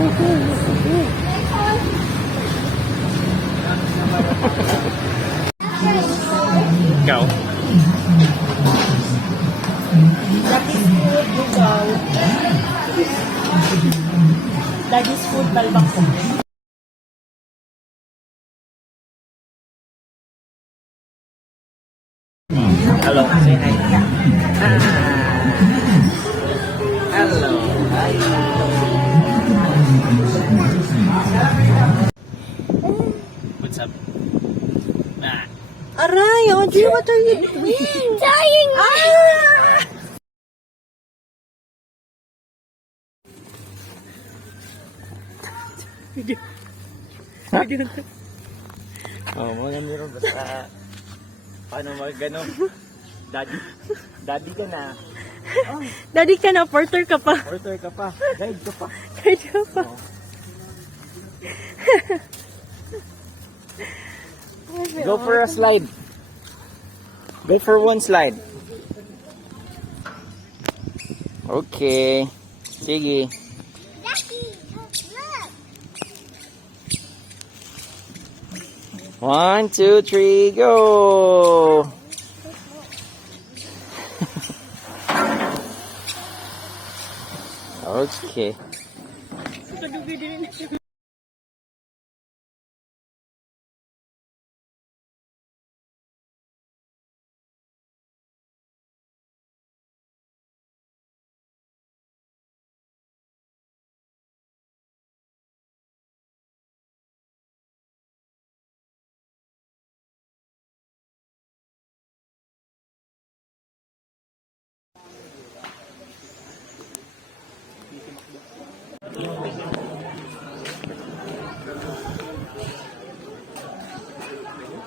Ikaw? Daddy's food, lugaw. Daddy's food, balbak po. Hello, say hi. Hello. Hi. What's up? Aray, Audrey, what are you doing? Dying! Oh, mga meron basta paano magano? Daddy ka na. Daddy ka na, porter ka pa. Order ka pa. Guide ka pa. Guide ka pa. Go for a slide. Go for one slide. Okay. Sige. Jackie, look! 1, 2, 3, go! Okay.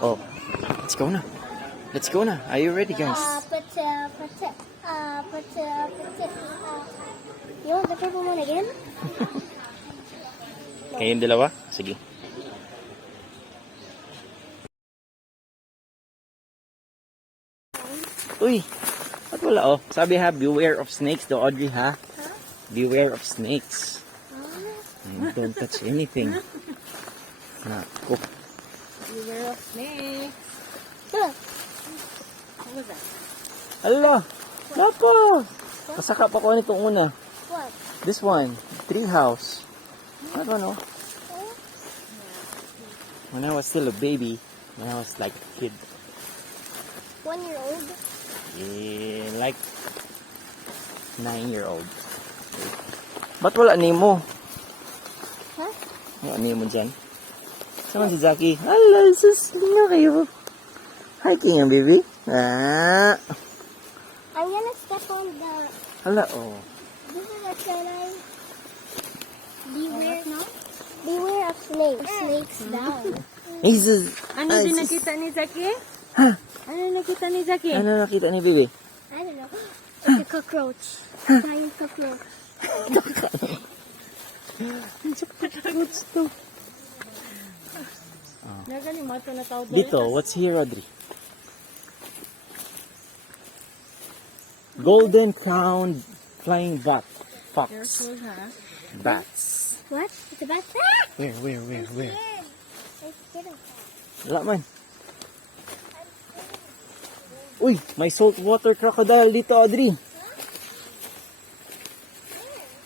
Oh, let's go now. Let's go now. Are you ready, guys? You want the purple one again? Kayong dalawa? Sige. Uy, ba't wala oh? Sabi ha, beware of snakes daw, Audrey ha? Beware of snakes. Don't touch anything. Naku. Beware of snakes. Look. What was that? Ala! Naku! Pasaka pa ko nitong una. What? This one. Tree house. I don't know. When I was still a baby, when I was like a kid, 1 year old? like 9-year-old. Ba't wala nemo? Huh? Wala nemo dyan. Saan si Jackie? Hala, sus, nga kayo. Hiking ang baby. Ah. I'm gonna step on the... Hala, oh. This is what can I... Beware, no? Beware of snakes. Snakes down. Jesus. Ano Ay, din sus. nakita ni Jackie? Ha? Ano nakita ni Jackie? Ano nakita ni baby? I don't know. It's a cockroach. Giant cockroach. What's to? Nagani mato na tao Dito, what's here, Audrey? Golden crowned flying bat. Fox. Careful ha. Bats. What? It's a bat. Where? I'm scared of that. Wala man. Uy, may saltwater crocodile dito, Audrey.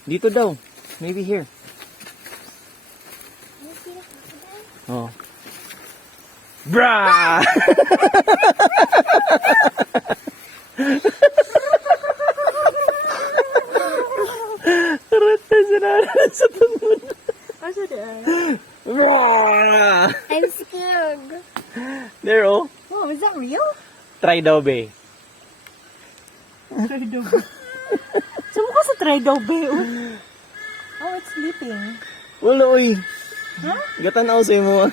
Dito daw. Maybe here. You see the crocodile? Oh. Brah! Rata sa tunod. Asa dyan? Brah! I'm scared. There, oh. Oh, is that real? Try daw, be. Trido. Sumo ka sa Trido, be. Oh, it's sleeping. Wala, uy. Huh? Gatanaw sa mo.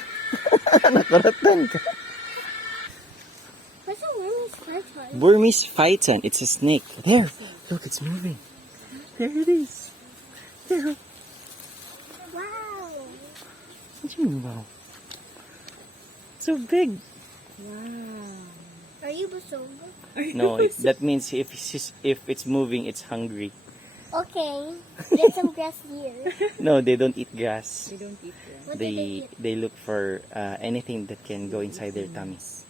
Nakaratan ka. What's a Burmese python? Burmese python. It's a snake. There. Look, it's moving. There it is. There. Wow. What do you mean, wow? So big. Are you Basongo? No, that means if it's moving, it's hungry. Okay. Get some grass here. No, they don't eat grass. They don't eat them. What do they eat? They look for anything that can go inside their tummies.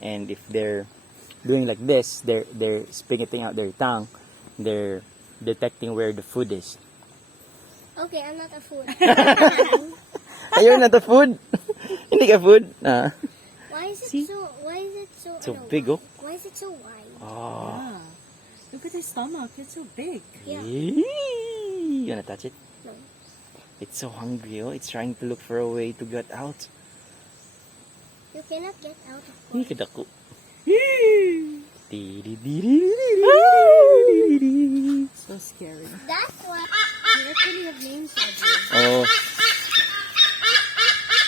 And if they're doing like this, they're spitting out their tongue. They're detecting where the food is. Okay, I'm not a food. You're not a food. Hindi ka food. Why is it See? so? Why is it so? So big, oh. Why is it so wide? Oh. Ah. Look at his stomach. It's so big. Yeah. You wanna touch it? No. It's so hungry, oh. It's trying to look for a way to get out. You cannot get out of Hindi course. ka dako. So scary. That's why you actually have names of them. Oh,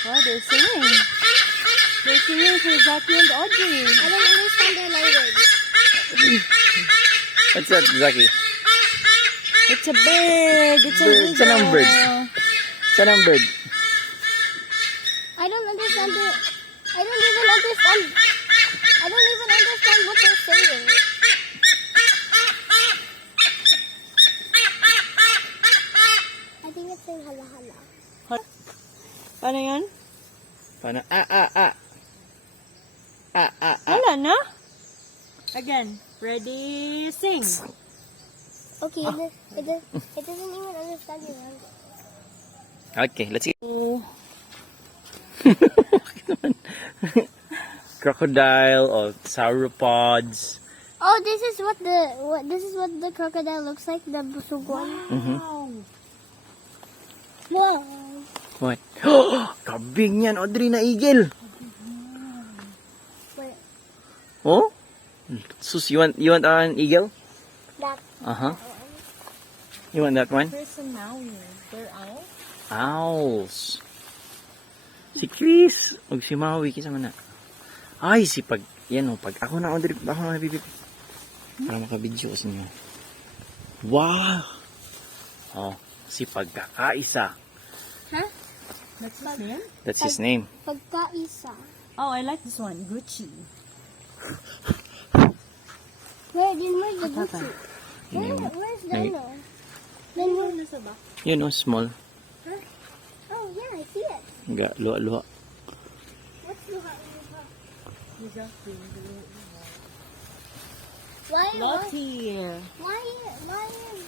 Oh, they're singing. They're singing for Zaki and Audrey. I don't understand their language. what's that, Zaki? It's a bird. It's a Bird. Saan ang bird? Saan ang bird? I don't understand the. I don't even understand. I don't even understand what they're saying. I think it's saying hala hala. Paano yan? Paano? Wala na? Again. Ready, sing. Okay, it doesn't even understand your language. Okay, let's see. Oh. Crocodile or sauropods. Oh, this is what the crocodile looks like. The busog one. Wow. Wow. What? Kabing yan, Audrey, na eagle. Wait, Oh? Sus, you want an eagle? that Uh-huh. You want that one? There's a Maui. They're out. Owls. Si Chris. O si Maui, kisa man na. Ay, si pag, yan o, pag ako na, Audrey, ako na bibip. Para makabidyo ko sa inyo. Wow! Oh, si pagkakaisa. huh? That's his name? That's his name. Pagkaisa. Oh, I like this one. Gucci. Where's the Gucci? Yun yung, Where's Ay. Dono? Then where? Nasa ba? yun o, small. Oh yeah, I see it. Luha-luha. What's Luha? Exactly. Why Lottie. is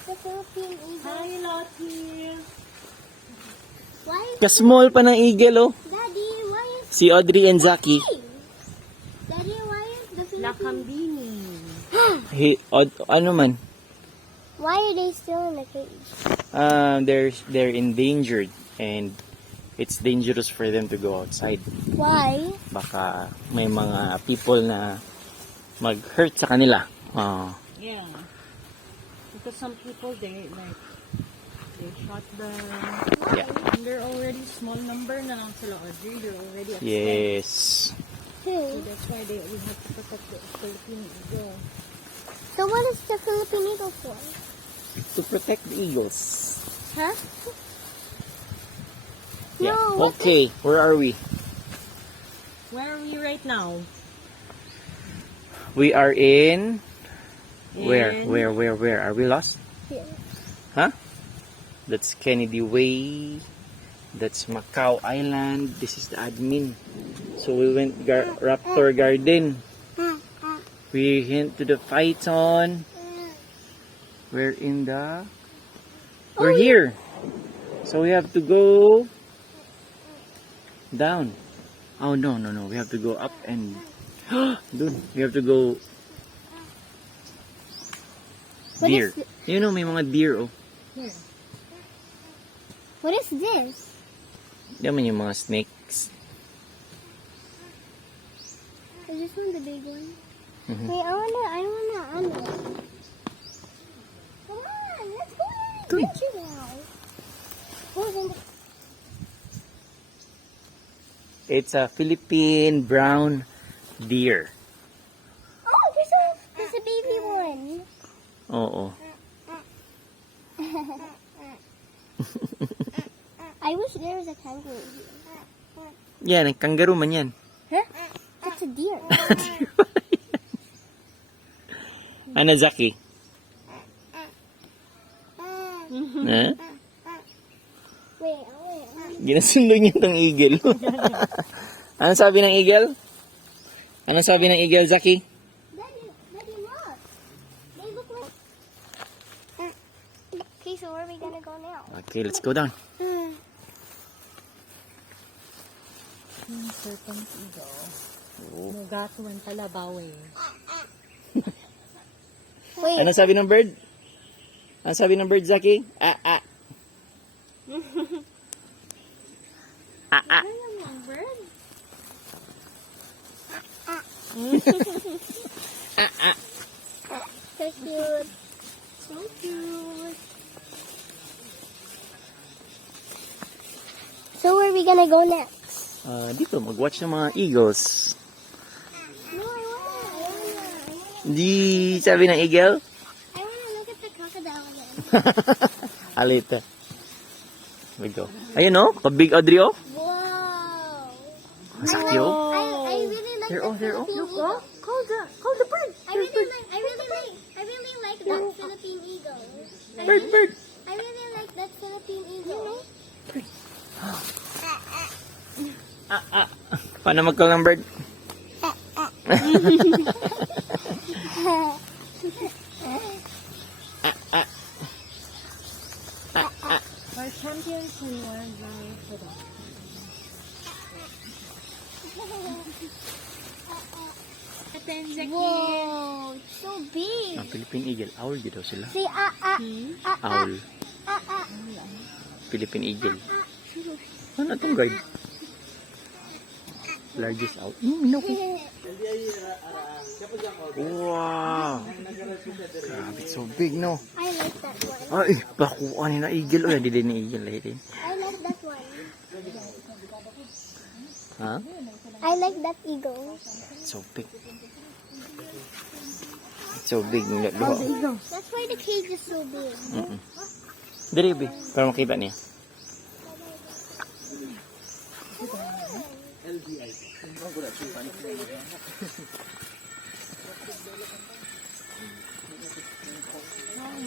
the Philippine eagle? Hi, Lottie. Why is Ka-small pa ng eagle, oh. Daddy? Why is Si Audrey and Zaki. Daddy? Why is the Philippine? Lakambini. Ano man? Why are they still in the cage? They're endangered and it's dangerous for them to go outside. Why? Baka may mga people na mag-hurt sa kanila. Yeah. Because some people, they shot them. Yeah. And they're already small number na lang sila, Audrey. They're already upset. Yes. So that's why we have to protect the Philippine eagle. So what is the Philippine eagle for? To protect the eagles. Huh? Yeah. No, what Okay, where are we? Where are we right now? We are in... Where? In- Where? Are we lost? Here. Huh? That's Kennedy Way. That's Macau Island. This is the admin. So we went Raptor Garden. We went to the Phyton. We're in the... We're here. So we have to go down. Oh, no. We have to go up and... Dun. We have to go... What Deer. is thi- You know, may mga deer, oh. Here. What is this? Yaman yung mga snakes. Is this one the big one? Mhm. Wait, I wanna. Come on, let's go on an Dun. adventure now. Who's in the... It's a Philippine brown deer. Oh, there's a baby one. Oo. I wish there was a kangaroo here. Yan, ang kangaroo man yan. Huh? That's a deer. Ana, Zaki? Ha? Wait. Ginasundo niya itong eagle. Ano sabi ng eagle? Ano sabi ng eagle, Zaki? Daddy, look. They look like... Okay, so where are we gonna go now? Okay, let's go down. Serpent eagle. Mugatuan pala bawi. Wait. Ano sabi ng bird? Ano sabi ng bird, Zaki? Ah, ah. Ah, ah. So cute. So cute. So where are we gonna go next? Dito, mag-watch ng mga eagles. No, I wanna. Di sabi ng eagle? I wanna look at the crocodile again. Alita. Here we go. Ayun oh, kabig Audrey oh. Wow. Masaki oh. I really like Here, the oh, here, oh. Philippine eagle. Call the bird. I really like that Philippine eagle. Bird. I really like that Philippine eagle. Paano mag-call ng bird? Our champions can learn running for them. Whoa, so big. Ang Philippine eagle, owl dito sila. Say Owl. Philippine eagle. Ano itong guard? Largest owl. Minok. Wow. Grabe, so big no. I like that one. Ay, bakuan ni na eagle. O, hindi din ni eagle. I like that one. Ha? I like that eagle. So big. So big. Duha. That's why the cage is so big. Dali, be. Para makita niya.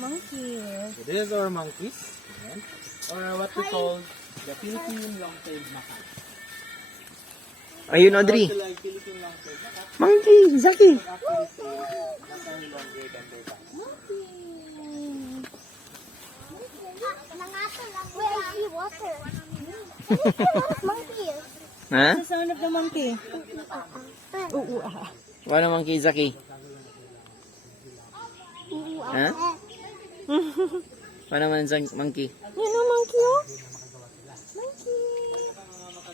Monkeys. These are monkeys. Or what we call the Philippine long-tailed macaque. Ayun, Audrey. Monkey, Zaki. Wait, I see water. I see a lot of monkeys. Ha? The sound of the monkey. Wala monkey, Zaki. Ha? Wala man sa monkey. Yun ang monkey oh.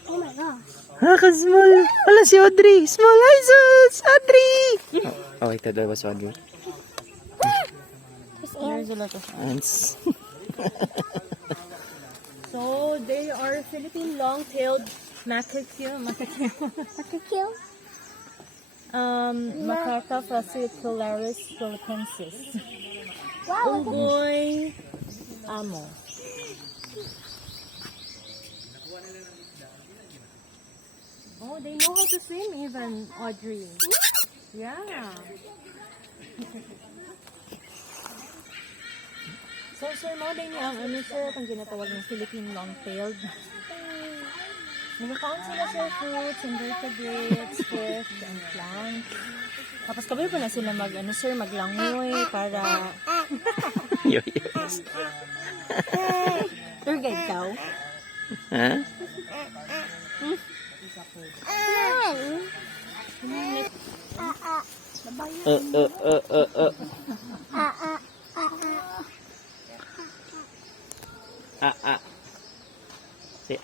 Oh my gosh. Small. Wala si Audrey. Small eyes, Audrey. Oh, ito daw was Audrey. There's a lot of Ants. So they are Philippine long-tailed macaque. Kill? Macaca fascicularis philippensis. Wow, look at Unggoy amo. Oh, they know how to swim even, Audrey. Yeah. So, sir, mo din niya ang ano, sir, ang ginatawag ng Philippine long-tailed. Nagkakaon sila, sir, fruits, invertebrates, fish, and plants. Tapos kami pa na sila ano, sir, maglangoy para... Yo. Tour guide ka? Ha? Say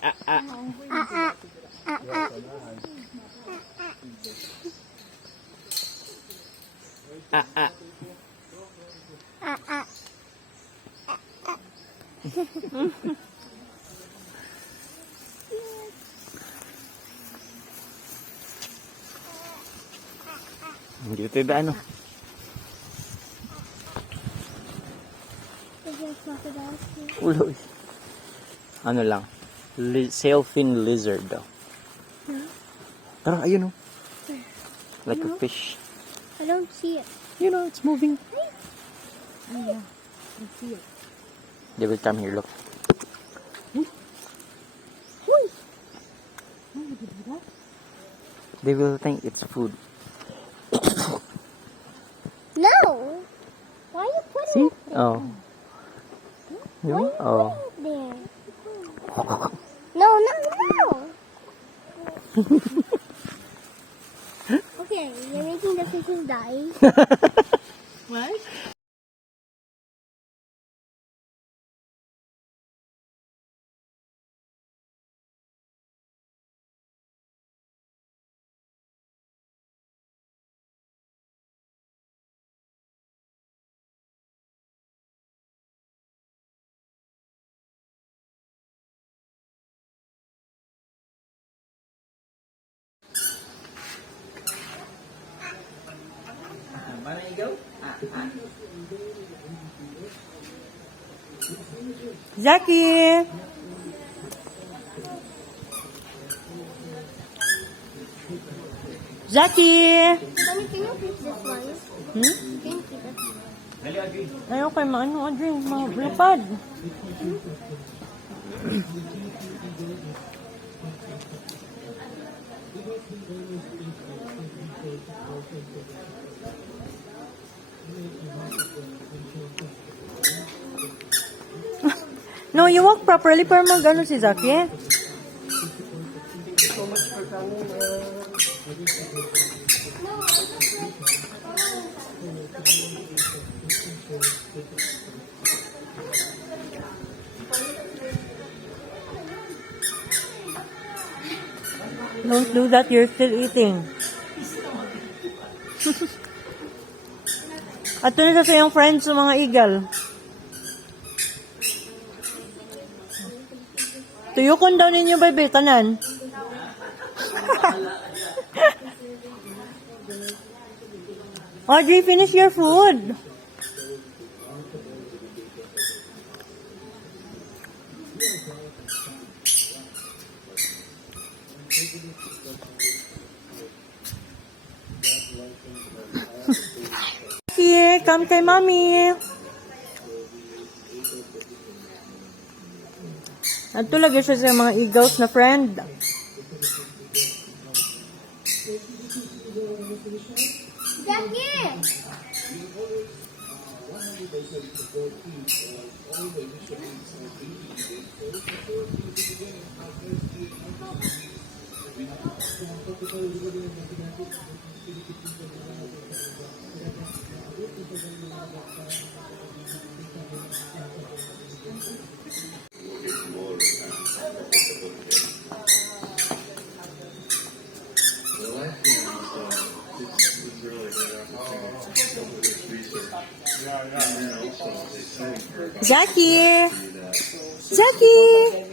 Hindi ito ba ano? Is there crocodiles here? Ulo. Ano lang? Sailfin lizard daw. Tara, ayun oh. Like a fish. I don't see it. You know, it's moving. Oh, yeah. I see it. They will come here, look. They will think it's food. No. Why are you putting See? it there? Oh. Why No? are you Oh. putting it there? No, no, no. Okay, you're making the fishes die. What? Zaki! Zaki! Mommy, can you keep this one? Hmm? Can you keep it? Ayaw kay maano, Audrey, malapad. No, you walk properly para mag-ano si Zaki. Don't do that, you're still eating. At ito na sa iyong friends sa mga eagle. Tuyukon daw ninyo, baby, tanan. Audrey, finish your food. Here, come kay mommy. At lagi siya sa mga eagles na friend. Jackie! Jackie!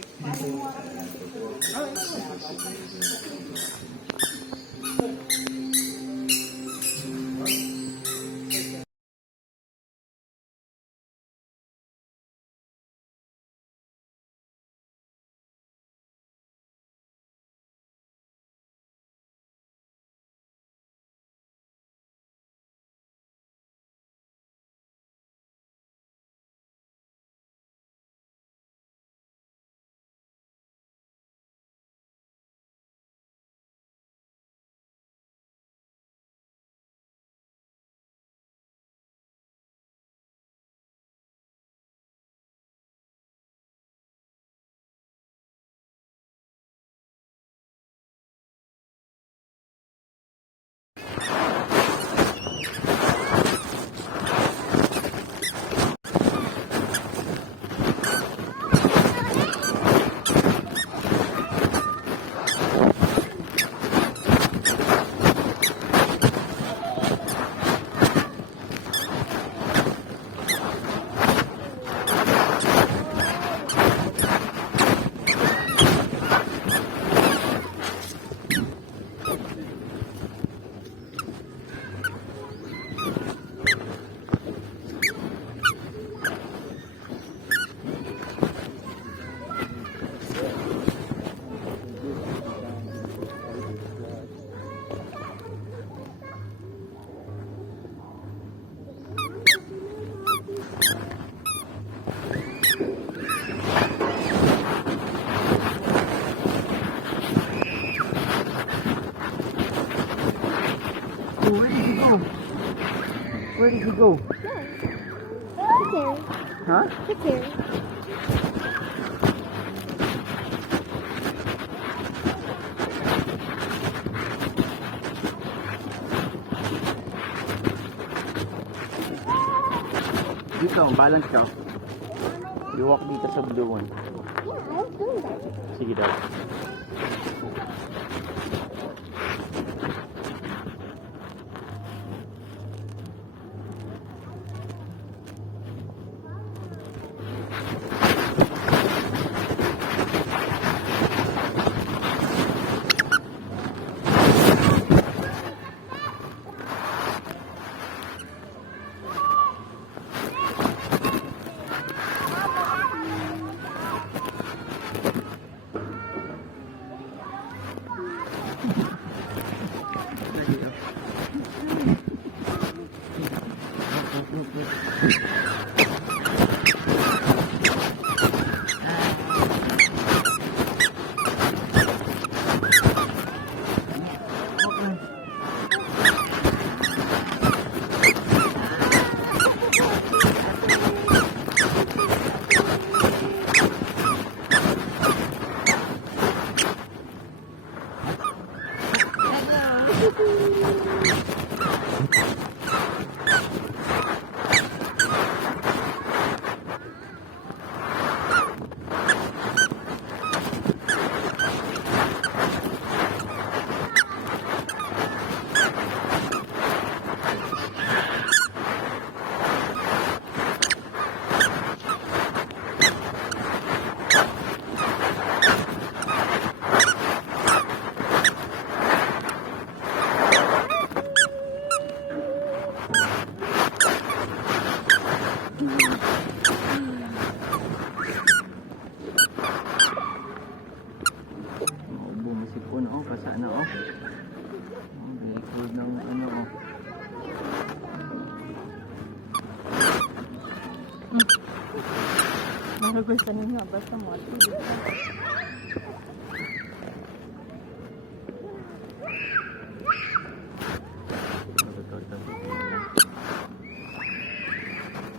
Where did he go? Look here. Huh? Look here. Dito, balance ka. You walk dito sa blue one. Yeah, I was doing that. Sige daw. Bumisipon oh, kasa na oh. Likod ng ano oh. Maragusan ninyo, basta mo.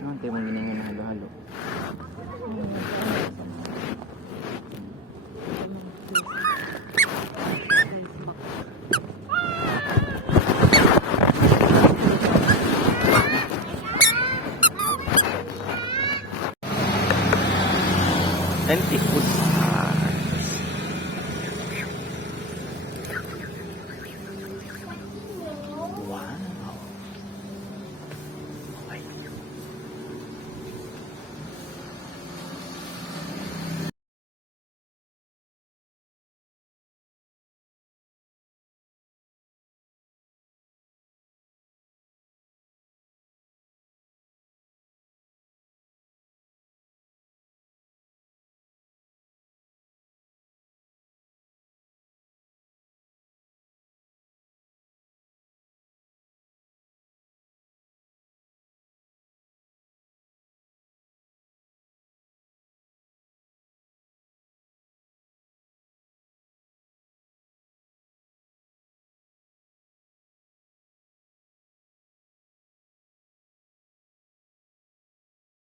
Ano tayo mong ginangan na halo-halo? Empty food.